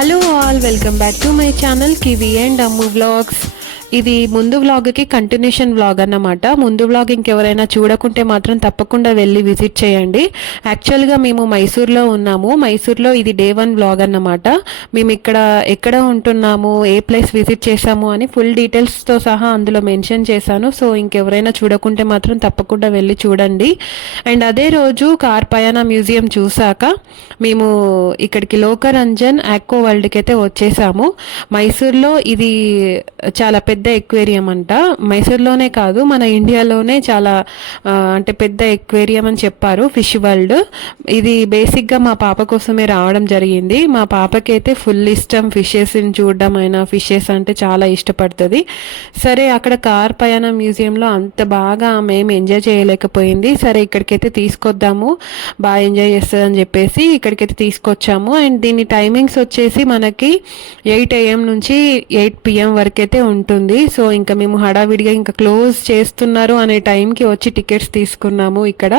Hello all, welcome back to my channel kiwi and Ammu vlogs. ఇది ముందు వ్లాగ్కి continuation vlog అన్నమాట. ముందు vlog ఇంకెవరైనా చూడకుంటే మాత్రం తప్పకుండా వెళ్ళి విజిట్ చేయండి. యాక్చువల్గా మేము మైసూర్లో ఉన్నాము. మైసూర్లో ఇది డే 1 వ్లాగ్ అన్నమాట. మేము ఇక్కడ ఎక్కడ ఉంటున్నాము, ఏ ప్లేస్ విజిట్ చేసాము అని ఫుల్ డీటెయిల్స్తో సహా అందులో మెన్షన్ చేశాను. సో ఇంకెవరైనా చూడకుంటే మాత్రం తప్పకుండా వెళ్ళి చూడండి. అండ్ అదే రోజు కార్పయానా మ్యూజియం చూసాక మేము ఇక్కడికి లోకరంజన్ ఆక్వా వరల్డ్కి అయితే వచ్చేసాము. మైసూర్లో ఇది చాలా పెద్ద ఎక్వేరియం అంట. మైసూర్లోనే కాదు, మన ఇండియాలోనే చాలా అంటే పెద్ద ఎక్వేరియం అని చెప్పారు, ఫిష్ వరల్డ్. ఇది బేసిక్గా మా పాప కోసమే రావడం జరిగింది. మా పాపకైతే ఫుల్ ఇష్టం ఫిషెస్ని చూడడం, అయినా ఫిషెస్ అంటే చాలా ఇష్టపడుతుంది. సరే, అక్కడ కార్పయానా మ్యూజియంలో అంత బాగా మేము ఎంజాయ్ చేయలేకపోయింది. సరే, ఇక్కడికైతే తీసుకొద్దాము, బాగా ఎంజాయ్ చేస్తుంది అని చెప్పేసి ఇక్కడికైతే తీసుకొచ్చాము. అండ్ దీని టైమింగ్స్ వచ్చేసి మనకి 8 AM నుంచి 8 PM వరకు అయితే ఉంటుంది. సో ఇంకా మేము హడావిడిగా ఇంకా క్లోజ్ చేస్తున్నారు అనే టైంకి వచ్చి టికెట్స్ తీసుకున్నాము. ఇక్కడ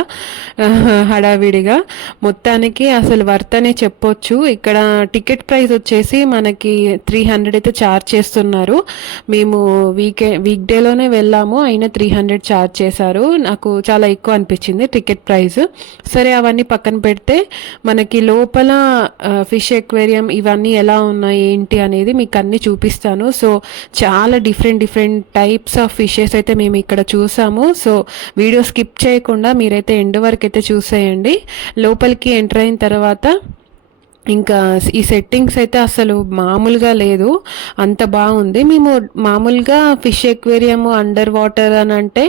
హడావిడిగా మొత్తానికి అసలు వర్త్ అనే చెప్పొచ్చు. ఇక్కడ టికెట్ ప్రైస్ వచ్చేసి మనకి 300 అయితే ఛార్జ్ చేస్తున్నారు. మేము వీక్ డేలోనే వెళ్ళాము, అయినా 300 ఛార్జ్ చేశారు. నాకు చాలా ఎక్కువ అనిపించింది టికెట్ ప్రైస్. సరే, అవన్నీ పక్కన పెడితే మనకి లోపల ఫిష్ ఎక్వేరియం ఇవన్నీ ఎలా ఉన్నాయి ఏంటి అనేది మీకు అన్నీ చూపిస్తాను. సో చాలా డిఫరెంట్ టైప్స్ ఆఫ్ ఫిషెస్ అయితే మేము ఇక్కడ చూసాము. సో వీడియో స్కిప్ చేయకుండా మీరైతే ఎండ్ వరకు అయితే చూసేయండి. లోపలికి ఎంటర్ అయిన తర్వాత ఇంకా ఈ సెట్టింగ్స్ అయితే అసలు మామూలుగా లేదు, అంత బాగుంది. మేము మామూలుగా ఫిష్ ఎక్వేరియం అండర్ వాటర్ అని అంటే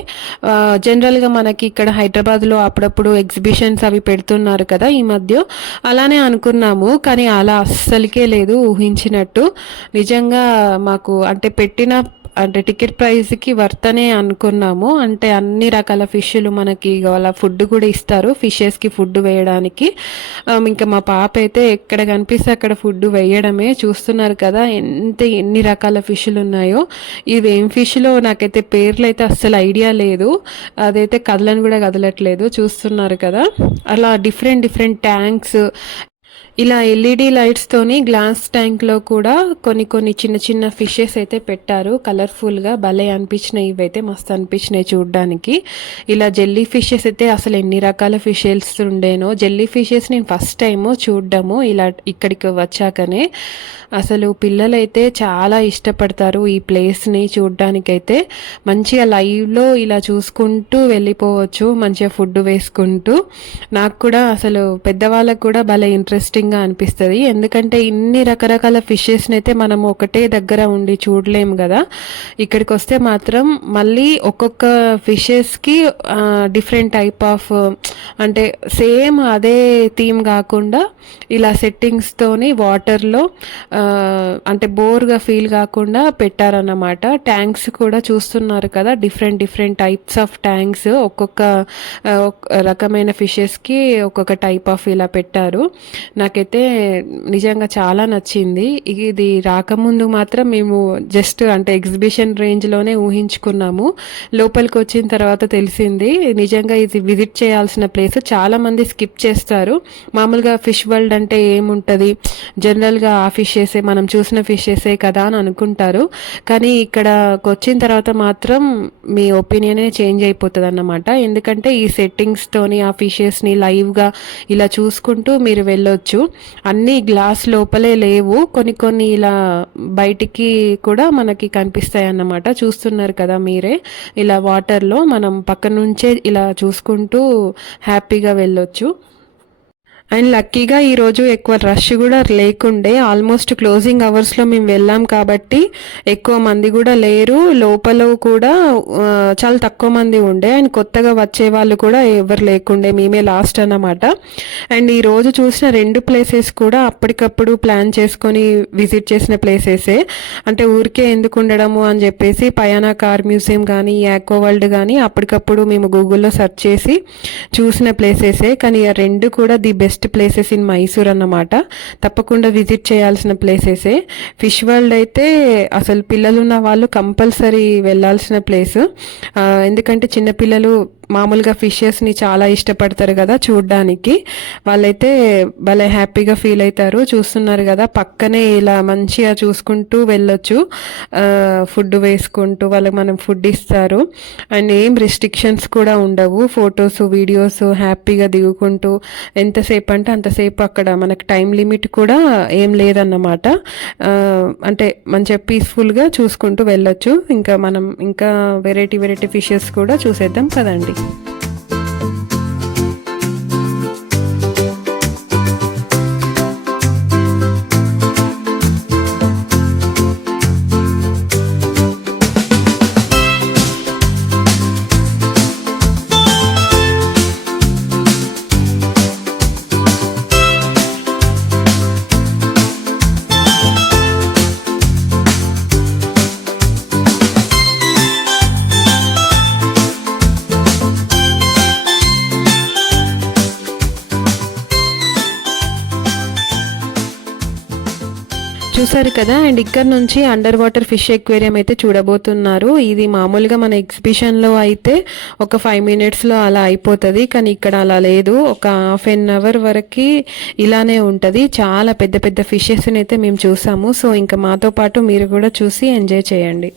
జనరల్గా మనకి ఇక్కడ హైదరాబాద్లో అప్పుడప్పుడు ఎగ్జిబిషన్స్ అవి పెడుతున్నారు కదా ఈ మధ్య, అలానే అనుకున్నాము. కానీ అలా అస్సలకే లేదు, ఊహించినట్టు. నిజంగా మాకు అంటే టికెట్ ప్రైస్కి వర్తనే అనుకున్నాము. అంటే అన్ని రకాల ఫిష్లు మనకి వాళ్ళ ఫుడ్ కూడా ఇస్తారు, ఫిషెస్కి ఫుడ్ వేయడానికి. ఇంకా మా పాప అయితే ఎక్కడ కనిపిస్తే అక్కడ ఫుడ్ వేయడమే. చూస్తున్నారు కదా ఎన్ని రకాల ఫిష్లు ఉన్నాయో. ఇవేం ఫిష్లో నాకైతే పేర్లు అయితే అస్సలు ఐడియా లేదు. అదైతే కదలని కూడా కదలట్లేదు, చూస్తున్నారు కదా. అలా డిఫరెంట్ ట్యాంక్స్, ఇలా LED లైట్స్తోని గ్లాస్ ట్యాంక్లో కూడా కొన్ని చిన్న ఫిషెస్ అయితే పెట్టారు కలర్ఫుల్గా. భలే అనిపించినాయి, ఇవైతే మస్తు అనిపించినాయి చూడడానికి. ఇలా జెల్లీ ఫిషెస్ అయితే అసలు ఎన్ని రకాల ఫిషెస్ ఉండేనో. జెల్లీ ఫిషెస్ నేను ఫస్ట్ టైము చూడడము ఇలా ఇక్కడికి వచ్చాకనే. అసలు పిల్లలైతే చాలా ఇష్టపడతారు ఈ ప్లేస్ని చూడడానికైతే. మంచిగా లైవ్లో ఇలా చూసుకుంటూ వెళ్ళిపోవచ్చు, మంచిగా ఫుడ్ వేసుకుంటూ. నాకు కూడా అసలు పెద్దవాళ్ళకు కూడా భలే ఇంట్రెస్టింగ్గా అనిపిస్తుంది. ఎందుకంటే ఇన్ని రకరకాల ఫిషెస్ని అయితే మనం ఒకటే దగ్గర ఉండి చూడలేము కదా. ఇక్కడికి వస్తే మాత్రం మళ్ళీ ఒక్కొక్క ఫిషెస్కి డిఫరెంట్ టైప్ ఆఫ్, అంటే సేమ్ అదే థీమ్ కాకుండా ఇలా సెట్టింగ్స్తోని వాటర్లో అంటే బోర్గా ఫీల్ కాకుండా పెట్టారన్నమాట. ట్యాంక్స్ కూడా చూస్తున్నారు కదా, డిఫరెంట్ టైప్స్ ఆఫ్ ట్యాంక్స్. ఒక్కొక్క రకమైన ఫిషెస్కి ఒక్కొక్క టైప్ ఆఫ్ ఇలా పెట్టారు. నాకైతే నిజంగా చాలా నచ్చింది. ఇది రాకముందు మాత్రం మేము జస్ట్ అంటే ఎగ్జిబిషన్ రేంజ్లోనే ఊహించుకున్నాము. లోపలికి వచ్చిన తర్వాత తెలిసింది నిజంగా ఇది విజిట్ చేయాల్సిన ప్లేస్. చాలామంది స్కిప్ చేస్తారు. మామూలుగా ఫిష్ వరల్డ్ అంటే ఏముంటుంది, జనరల్గా ఆ ఫిషెసే మనం చూసిన ఫిషెసే కదా అని అనుకుంటారు. కానీ ఇక్కడకి వచ్చిన తర్వాత మాత్రం మీ ఒపీనియనే చేంజ్ అయిపోతుంది అన్నమాట. ఎందుకంటే ఈ సెట్టింగ్స్తోని ఆ ఫిషెస్ని లైవ్గా ఇలా చూసుకుంటూ మీరు వెళ్ళొచ్చు. అన్నీ గ్లాస్ లోపలే లేవు, కొన్ని ఇలా బయటికి కూడా మనకి కనిపిస్తాయి అన్నమాట. చూస్తున్నారు కదా మీరే, ఇలా వాటర్లో మనం పక్క నుంచే ఇలా చూసుకుంటూ హ్యాపీగా వెళ్ళొచ్చు. అండ్ లక్కీగా ఈరోజు ఎక్కువ రష్ కూడా లేకుండే. ఆల్మోస్ట్ క్లోజింగ్ అవర్స్లో మేము వెళ్ళాం కాబట్టి ఎక్కువ మంది కూడా లేరు. లోపల కూడా చాలా తక్కువ మంది ఉండే. అండ్ కొత్తగా వచ్చే వాళ్ళు కూడా ఎవరు లేకుండే, మేమే లాస్ట్ అన్నమాట. అండ్ ఈరోజు చూసిన 2 ప్లేసెస్ కూడా అప్పటికప్పుడు ప్లాన్ చేసుకొని విజిట్ చేసిన ప్లేసెసే. అంటే ఊరికే ఎందుకు ఉండడము అని చెప్పేసి పయానా కార్ మ్యూజియం కానీ ఆక్వా వరల్డ్ కానీ అప్పటికప్పుడు మేము గూగుల్లో సెర్చ్ చేసి చూసిన ప్లేసెసే. కానీ ఆ 2 కూడా the best places in Mysore అన్నమాట. తప్పకుండా విజిట్ చేయాల్సిన ప్లేసెసే. ఫిష్ వరల్డ్ అయితే అసలు పిల్లలున్న వాళ్ళు కంపల్సరీ వెళ్ళాల్సిన ప్లేస్. ఎందుకంటే చిన్నపిల్లలు మామూలుగా ఫిషెస్ని చాలా ఇష్టపడతారు కదా చూడ్డానికి, వాళ్ళైతే భలే హ్యాపీగా ఫీల్ అవుతారు. చూస్తున్నారు కదా, పక్కనే ఇలా మంచిగా చూసుకుంటూ వెళ్ళొచ్చు, ఫుడ్ వేసుకుంటూ వాళ్ళకి మనం ఫుడ్ ఇస్తారు. అండ్ ఏం రిస్ట్రిక్షన్స్ కూడా ఉండవు. ఫొటోస్ వీడియోస్ హ్యాపీగా దిగుకుంటూ ఎంతసేపు అంటే అంతసేపు, అక్కడ మనకు టైం లిమిట్ కూడా ఏం లేదన్నమాట. అంటే మంచిగా పీస్ఫుల్గా చూసుకుంటూ వెళ్ళొచ్చు. ఇంకా మనం ఇంకా వెరైటీ వెరైటీ ఫిషెస్ కూడా చూసేద్దాం కదండి. చూసారు కదా. అండ్ ఇక్కడ నుంచి అండర్ వాటర్ ఫిష్ ఎక్వేరియం అయితే చూడబోతున్నారు. ఇది మామూలుగా మన ఎగ్జిబిషన్లో అయితే ఒక 5 minutesలో అలా అయిపోతుంది, కానీ ఇక్కడ అలా లేదు. ఒక ½ an hour వరకు ఇలానే ఉంటుంది. చాలా పెద్ద పెద్ద ఫిషెస్ని అయితే మేము చూసాము. సో ఇంకా మాతో పాటు మీరు కూడా చూసి ఎంజాయ్ చేయండి.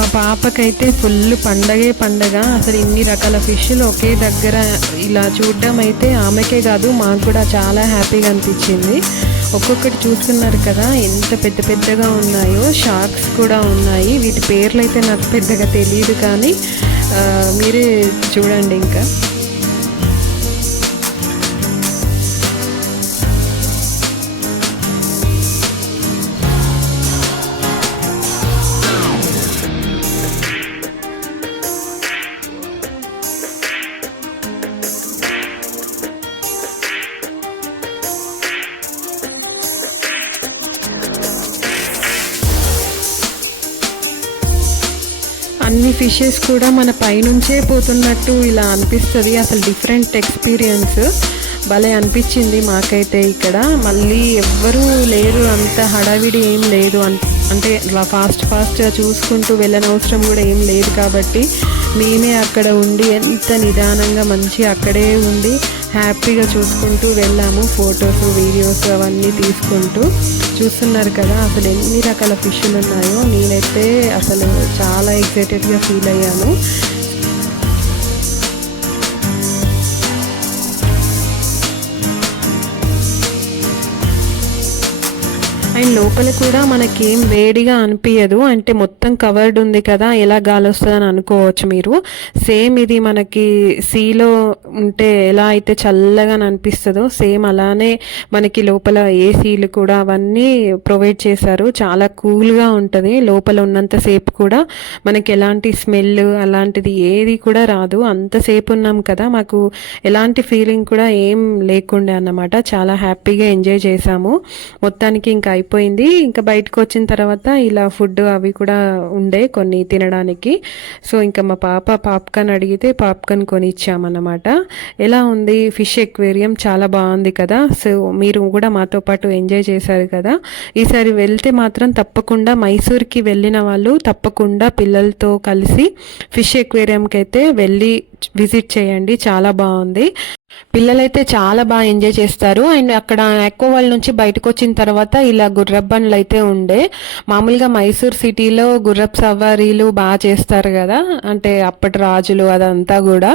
మా పాపకైతే ఫుల్ పండగ. అసలు ఇన్ని రకాల ఫిష్లు ఒకే దగ్గర ఇలా చూడడం అయితే ఆమెకే కాదు మాకు కూడా చాలా హ్యాపీగా అనిపించింది. ఒక్కొక్కటి చూస్తున్నారు కదా ఎంత పెద్ద పెద్దగా ఉన్నాయో. షార్క్స్ కూడా ఉన్నాయి. వీటి పేర్లు అయితే నాకు పెద్దగా తెలియదు, కానీ మీరే చూడండి. ఇంకా అన్ని ఫిషెస్ కూడా మన పైనుంచే పోతున్నట్టు ఇలా అనిపిస్తుంది. అసలు డిఫరెంట్ ఎక్స్పీరియన్స్ భలే అనిపించింది మాకైతే. ఇక్కడ మళ్ళీ ఎవ్వరూ లేరు, అంత హడావిడి ఏం లేదు. అంటే ఫాస్ట్గా చూసుకుంటూ వెళ్ళనవసరం కూడా ఏం లేదు. కాబట్టి మేమే అక్కడ ఉండి ఎంత నిదానంగా మంచి అక్కడే ఉండి హ్యాపీగా చూసుకుంటూ వెళ్ళాము. ఫొటోస్ వీడియోస్ అవన్నీ తీసుకుంటూ. చూస్తున్నారు కదా అసలు ఎన్ని రకాల ఫిష్లు ఉన్నాయో. నేనైతే అసలు చాలా ఎక్సైటెడ్గా ఫీల్ అయ్యాను. అండ్ లోపల కూడా మనకేం వేడిగా అనిపించదు, అంటే మొత్తం కవర్డ్ ఉంది కదా, ఎలా గాలి వస్తుందని అనుకోవచ్చు మీరు. సేమ్ ఇది మనకి సీలో ఉంటే ఎలా అయితే చల్లగా అనిపిస్తుందో సేమ్ అలానే మనకి లోపల ఏసీలు కూడా అవన్నీ ప్రొవైడ్ చేశారు. చాలా కూల్గా ఉంటుంది లోపల ఉన్నంతసేపు కూడా. మనకి ఎలాంటి స్మెల్ అలాంటిది ఏది కూడా రాదు. అంతసేపు ఉన్నాం కదా, మాకు ఎలాంటి ఫీలింగ్ కూడా ఏం లేకుండే అన్నమాట. చాలా హ్యాపీగా ఎంజాయ్ చేసాము. మొత్తానికి ఇంకా అయిపోయింది. ఇంకా బయటకు వచ్చిన తర్వాత ఇలా ఫుడ్ అవి కూడా ఉండే కొన్ని తినడానికి. సో ఇంకా మా పాప పాప్కార్న్ అడిగితే పాప్కార్న్ కొనిచ్చామన్నమాట. ఎలా ఉంది ఫిష్ ఎక్వేరియం? చాలా బాగుంది కదా. సో మీరు కూడా మాతో పాటు ఎంజాయ్ చేశారు కదా. ఈసారి వెళ్తే మాత్రం తప్పకుండా మైసూర్కి వెళ్ళిన వాళ్ళు తప్పకుండా పిల్లలతో కలిసి ఫిష్ ఎక్వేరియంకి అయితే వెళ్ళి విజిట్ చేయండి, చాలా బాగుంది. పిల్లలైతే చాలా బాగా ఎంజాయ్ చేస్తారు. అండ్ అక్కడ ఎక్కువ వాళ్ళ నుంచి బయటకు వచ్చిన తర్వాత ఇలా గుర్రపు బండ్లు అయితే ఉండే. మామూలుగా మైసూర్ సిటీలో గుర్రపు సవారీలు బాగా చేస్తారు కదా, అంటే అప్పటి రాజులు అదంతా కూడా.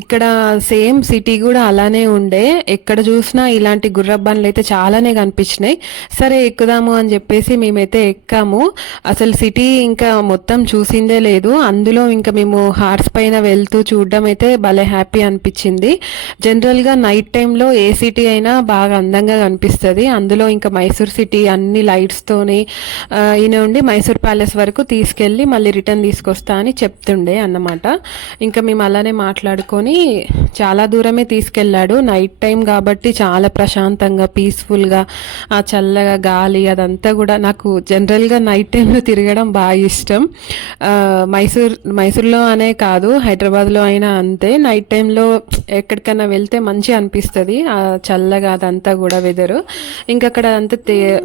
ఇక్కడ సేమ్ సిటీ కూడా అలానే ఉండే. ఎక్కడ చూసినా ఇలాంటి గుర్రపు బండ్లు అయితే చాలానే కనిపించినాయి. సరే ఎక్కుదాము అని చెప్పేసి మేమైతే ఎక్కాము. అసలు సిటీ ఇంకా మొత్తం చూసిందే లేదు. అందులో ఇంకా మేము హార్స్ పైన వెళ్తూ చూడడం అయితే భలే హ్యాపీ అనిపించింది. జనరల్గా నైట్ టైంలో ఏ సిటీ అయినా బాగా అందంగా కనిపిస్తుంది. అందులో ఇంకా మైసూర్ సిటీ అన్ని లైట్స్తోని ఈయన ఉండి మైసూర్ ప్యాలెస్ వరకు తీసుకెళ్ళి మళ్ళీ రిటర్న్ తీసుకొస్తా అని చెప్తుండే అన్నమాట. ఇంకా మేము అలానే మాట్లాడుకొని చాలా దూరమే తీసుకెళ్ళాడు. నైట్ టైం కాబట్టి చాలా ప్రశాంతంగా పీస్ఫుల్గా ఆ చల్లగా గాలి అదంతా కూడా. నాకు జనరల్గా నైట్ టైంలో తిరగడం బాగా ఇష్టం. మైసూర్లో అనే కాదు, హైదరాబాద్లో అయినా అంతే. నైట్ టైంలో ఎక్కడికైనా వెళ్తే మంచిగా అనిపిస్తుంది, ఆ చల్లగా అదంతా కూడా వెదరు. ఇంకా అక్కడ అంతా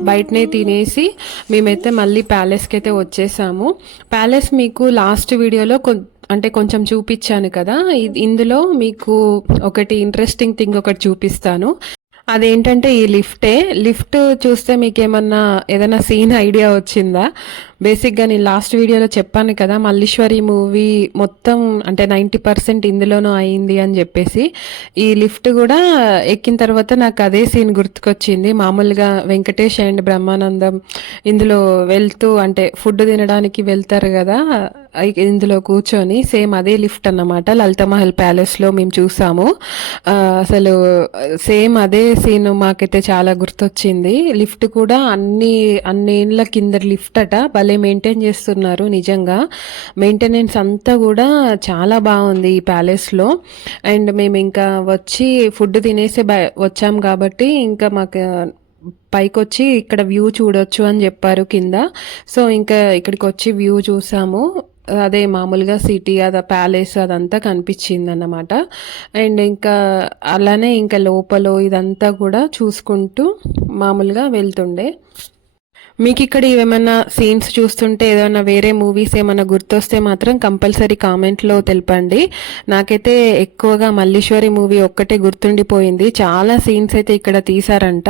బయటనే తినేసి మేమైతే మళ్ళీ ప్యాలెస్కి అయితే వచ్చేసాము. ప్యాలెస్ మీకు లాస్ట్ వీడియోలో అంటే కొంచెం చూపించాను కదా, ఇందులో మీకు ఒకటి ఇంట్రెస్టింగ్ థింగ్ ఒకటి చూపిస్తాను. అదేంటంటే ఈ లిఫ్ట్ చూస్తే మీకు ఏదైనా సీన్ ఐడియా వచ్చిందా? బేసిక్గా నేను లాస్ట్ వీడియోలో చెప్పాను కదా, మల్లీశ్వరి మూవీ మొత్తం అంటే 90% ఇందులోనూ అయింది అని చెప్పేసి. ఈ లిఫ్ట్ కూడా ఎక్కిన తర్వాత నాకు అదే సీన్ గుర్తుకొచ్చింది. మామూలుగా వెంకటేష్ అండ్ బ్రహ్మానందం ఇందులో వెళ్తూ అంటే ఫుడ్ తినడానికి వెళ్తారు కదా, ఇందులో కూర్చొని సేమ్ అదే లిఫ్ట్ అన్నమాట. లలితమహల్ ప్యాలెస్లో మేము చూసాము. అసలు సేమ్ అదే సీన్ మాకైతే చాలా గుర్తొచ్చింది. లిఫ్ట్ కూడా అన్ని ఏళ్ళ కింద లిఫ్ట్ అట, భలే మెయింటైన్ చేస్తున్నారు. నిజంగా మెయింటెనెన్స్ అంతా కూడా చాలా బాగుంది ఈ ప్యాలెస్లో. అండ్ మేము ఇంకా వచ్చి ఫుడ్ తినేసి వచ్చాం కాబట్టి ఇంకా మాకు పైకి వచ్చి ఇక్కడ వ్యూ చూడొచ్చు అని చెప్పారు కింద. సో ఇంకా ఇక్కడికి వచ్చి వ్యూ చూసాము. అదే మామూలుగా సిటీ అద ప్యాలెస్ అదంతా కనిపించింది అన్నమాట. అండ్ ఇంకా అలానే ఇంకా లోపల ఇదంతా కూడా చూసుకుంటూ మామూలుగా వెళ్తుండే. మీకు ఇక్కడ ఏమైనా సీన్స్ చూస్తుంటే ఏదైనా వేరే మూవీస్ ఏమైనా గుర్తొస్తే మాత్రం కంపల్సరీ కామెంట్లో తెలపండి. నాకైతే ఎక్కువగా మల్లీశ్వరి మూవీ ఒక్కటే గుర్తుండిపోయింది. చాలా సీన్స్ అయితే ఇక్కడ తీసారంట.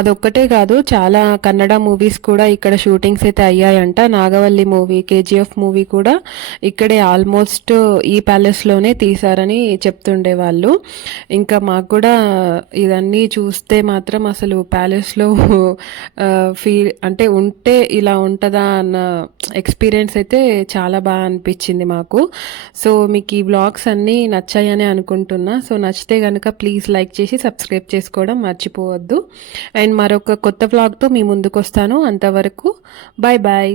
అదొక్కటే కాదు, చాలా కన్నడ మూవీస్ కూడా ఇక్కడ షూటింగ్స్ అయితే అయ్యాయంట. నాగవల్లి మూవీ, కేజీఎఫ్ మూవీ కూడా ఇక్కడే ఆల్మోస్ట్ ఈ ప్యాలెస్లోనే తీసారని చెప్తుండే వాళ్ళు. ఇంకా మాకు కూడా ఇవన్నీ చూస్తే మాత్రం అసలు ప్యాలెస్లో ఫీల్ అంటే ఉంటే ఇలా ఉంటుందా అన్న ఎక్స్పీరియన్స్ అయితే చాలా బాగా అనిపించింది మాకు. సో మీకు ఈ వ్లాగ్స్ అన్నీ నచ్చాయని అనుకుంటున్నా. సో నచ్చితే కనుక ప్లీజ్ లైక్ చేసి సబ్స్క్రైబ్ చేసుకోవడం మర్చిపోవద్దు. అండ్ మరొక కొత్త వ్లాగ్తో మీ ముందుకు వస్తాను. అంతవరకు బాయ్ బాయ్.